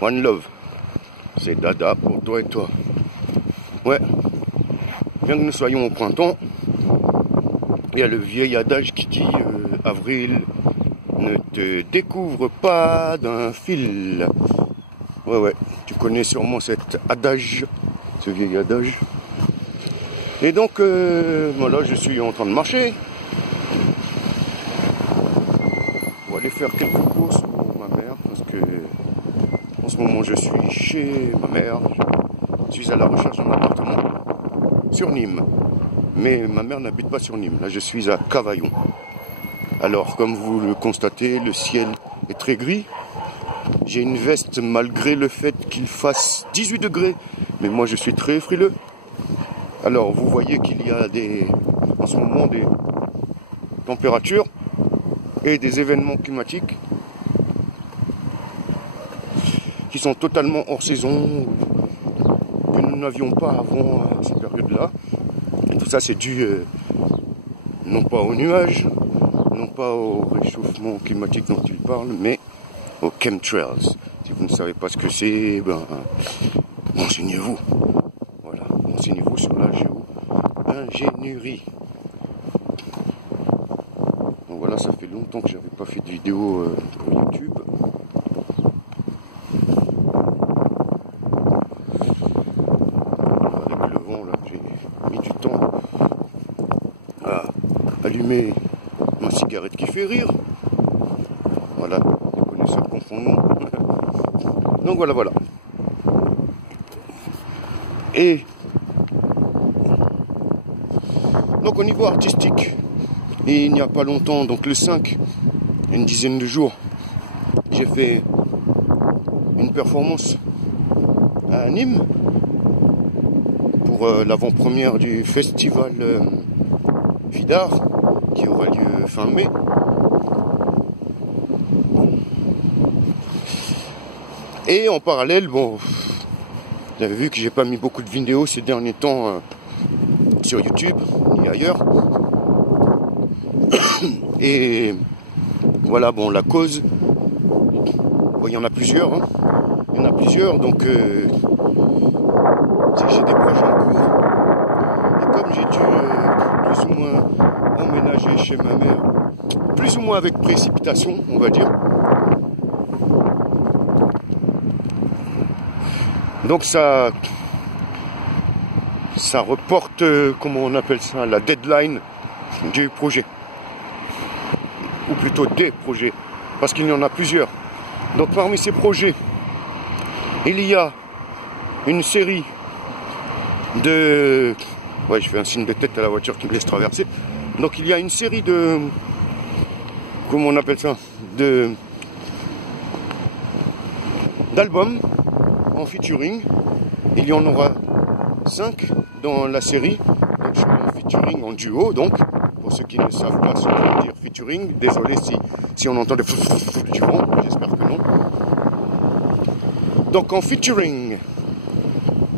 One love. C'est Dada pour toi et toi. Ouais. Bien que nous soyons au printemps, il y a le vieil adage qui dit avril, ne te découvre pas d'un fil. Ouais, tu connais sûrement cet adage, ce vieil adage. Et donc, voilà, je suis en train de marcher. On va aller faire quelques courses pour ma mère, parce que en ce moment je suis chez ma mère. Je suis à la recherche d'un appartement sur Nîmes. Mais ma mère n'habite pas sur Nîmes. Là, je suis à Cavaillon. Alors, comme vous le constatez, le ciel est très gris. J'ai une veste malgré le fait qu'il fasse 18 degrés. Mais moi, je suis très frileux. Alors, vous voyez qu'il y a en ce moment des températures et des événements climatiques qui sont totalement hors saison, que nous n'avions pas avant cette période-là. Et tout ça, c'est dû non pas aux nuages, non pas au réchauffement climatique dont il parle, mais aux chemtrails. Si vous ne savez pas ce que c'est, renseignez-vous. Voilà, renseignez-vous sur la géo-ingénierie. Donc voilà, ça fait longtemps que j'avais pas fait de vidéo pour YouTube. Avec le vent, là, j'ai mis du temps à allumer ma cigarette qui fait rire. Voilà, les connaisseurs confondent. Donc voilà. Et donc au niveau artistique, et il n'y a pas longtemps, donc le 5, une dizaine de jours, j'ai fait une performance à Nîmes pour l'avant-première du festival Vidar qui aura lieu fin mai. Et en parallèle, vous avez vu que j'ai pas mis beaucoup de vidéos ces derniers temps sur YouTube ni ailleurs. Et voilà, la cause, il y en a plusieurs. Il y en a plusieurs, donc j'ai des projets en cours. Et comme j'ai dû plus ou moins emménager chez ma mère, plus ou moins avec précipitation, on va dire. Donc ça reporte, comment on appelle ça, la deadline du projet. Ou plutôt des projets, parce qu'il y en a plusieurs. Donc parmi ces projets, il y a une série de... Ouais, je fais un signe de tête à la voiture qui me laisse traverser. Donc il y a une série de... Comment on appelle ça, d'albums en featuring. Il y en aura 5 dans la série. Donc je serai en featuring en duo, donc. Pour ceux qui ne savent pas ce que veut dire featuring, désolé si on entend des du vent, j'espère que non. Donc en featuring,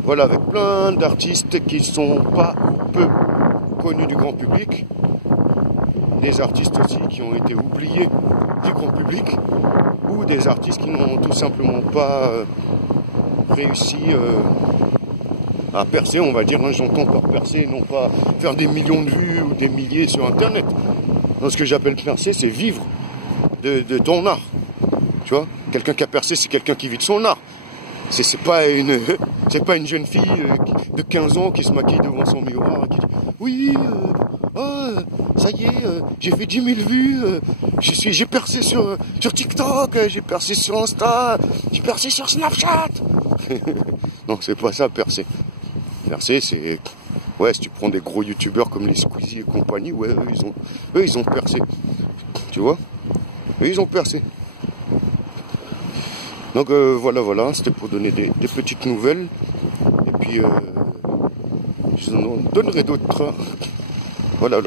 voilà, avec plein d'artistes qui sont pas peu connus du grand public, des artistes aussi qui ont été oubliés du grand public, ou des artistes qui n'ont tout simplement pas réussi à percer, on va dire, j'entends par percer, non pas faire des millions de vues ou des milliers sur internet. Donc ce que j'appelle percer, c'est vivre de ton art. Tu vois, quelqu'un qui a percé, c'est quelqu'un qui vit de son art. C'est pas une jeune fille de 15 ans qui se maquille devant son miroir et qui dit oui, ça y est, j'ai fait 10 000 vues, j'ai percé sur TikTok, j'ai percé sur Insta, j'ai percé sur Snapchat. Non, c'est pas ça, percer. Percer, c'est... Ouais, si tu prends des gros youtubeurs comme les Squeezie et compagnie, ouais, eux, ils ont percé. Tu vois? Eux, ils ont percé. Donc, voilà, c'était pour donner des petites nouvelles. Et puis, je vous en donnerai d'autres. Voilà.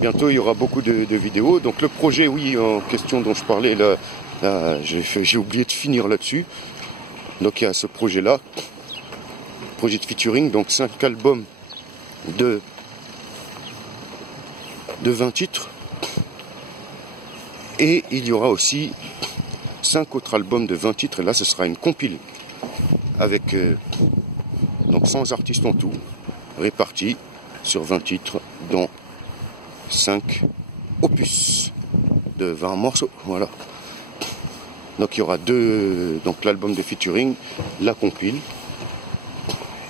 Bientôt, il y aura beaucoup de vidéos. Donc, le projet, oui, en question dont je parlais, là j'ai oublié de finir là-dessus. Donc, il y a ce projet-là. Projet de featuring, donc 5 albums de 20 titres. Et il y aura aussi 5 autres albums de 20 titres, et là ce sera une compile avec donc 100 artistes en tout, répartis sur 20 titres dans 5 opus de 20 morceaux. Voilà. Donc il y aura donc l'album de featuring, la compile.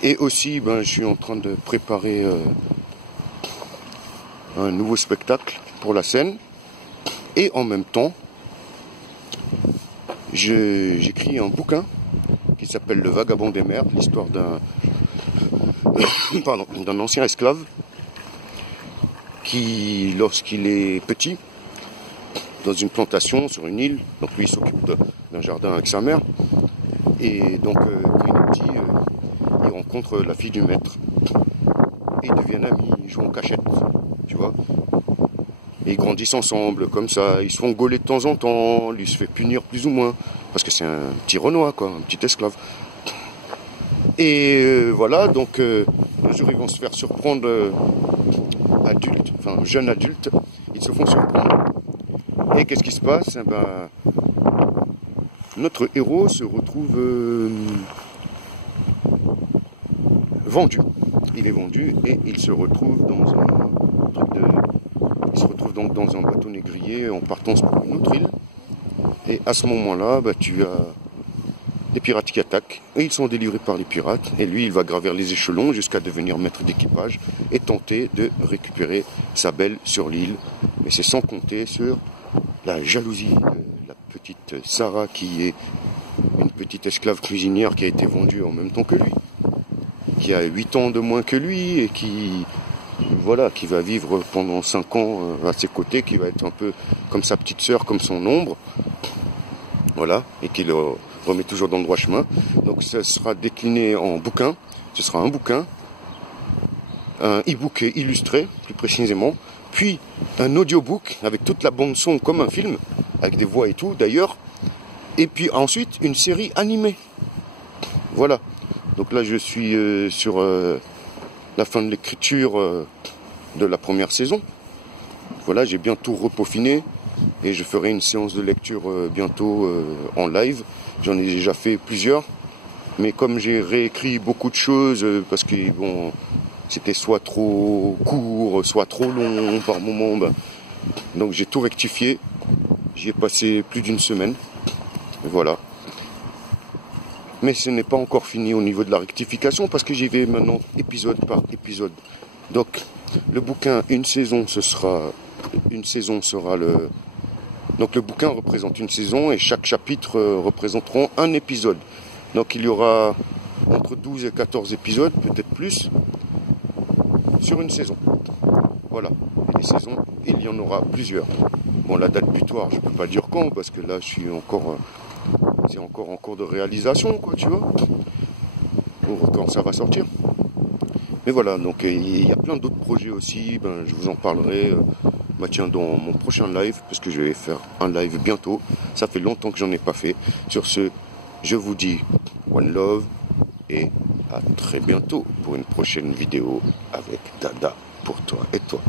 Et aussi, je suis en train de préparer un nouveau spectacle pour la scène. Et en même temps, j'écris un bouquin qui s'appelle Le Vagabond des mers, l'histoire d'un ancien esclave qui, lorsqu'il est petit, dans une plantation sur une île, donc lui il s'occupe d'un jardin avec sa mère, et donc quand il est petit, il rencontre la fille du maître, et ils deviennent amis, ils jouent en cachette, tu vois, et ils grandissent ensemble, comme ça, ils se font gauler de temps en temps, lui se fait punir plus ou moins, parce que c'est un petit Renoir, quoi, un petit esclave. Et voilà, donc un jour ils vont se faire surprendre jeunes adultes, ils se font surprendre. Et qu'est-ce qui se passe? Notre héros se retrouve vendu. Il est vendu et il se retrouve donc dans un bateau négrier en partance pour une autre île. Et à ce moment-là, tu as des pirates qui attaquent et ils sont délivrés par les pirates. Et lui, il va gravir les échelons jusqu'à devenir maître d'équipage et tenter de récupérer sa belle sur l'île. Mais c'est sans compter sur la jalousie de la petite Sarah, qui est une petite esclave cuisinière qui a été vendue en même temps que lui, qui a 8 ans de moins que lui et qui va vivre pendant 5 ans à ses côtés, qui va être un peu comme sa petite sœur, comme son ombre, voilà, et qui le remet toujours dans le droit chemin. Donc ça sera décliné en bouquin, ce sera un bouquin, un e-book illustré plus précisément, puis un audiobook avec toute la bande son comme un film, avec des voix et tout d'ailleurs, et puis ensuite une série animée. Voilà. Donc là je suis sur la fin de l'écriture de la première saison. Voilà, j'ai bientôt repeaufiné et je ferai une séance de lecture bientôt en live. J'en ai déjà fait plusieurs, mais comme j'ai réécrit beaucoup de choses parce que c'était soit trop court, soit trop long par moment, donc j'ai tout rectifié. J'y ai passé plus d'une semaine. Et voilà. Mais ce n'est pas encore fini au niveau de la rectification parce que j'y vais maintenant épisode par épisode. Donc le bouquin, une saison sera le... Donc le bouquin représente une saison et chaque chapitre représenteront un épisode. Donc il y aura entre 12 et 14 épisodes, peut-être plus, sur une saison. Voilà. Et les saisons, il y en aura plusieurs. Bon, la date butoir, je ne peux pas dire quand, parce que là, je suis encore... c'est encore en cours de réalisation, quoi, tu vois. Pour quand ça va sortir. Mais voilà, donc il y a plein d'autres projets aussi. Je vous en parlerai dans mon prochain live, parce que je vais faire un live bientôt. Ça fait longtemps que j'en ai pas fait. Sur ce, je vous dis One Love et à très bientôt pour une prochaine vidéo avec Dada pour toi et toi.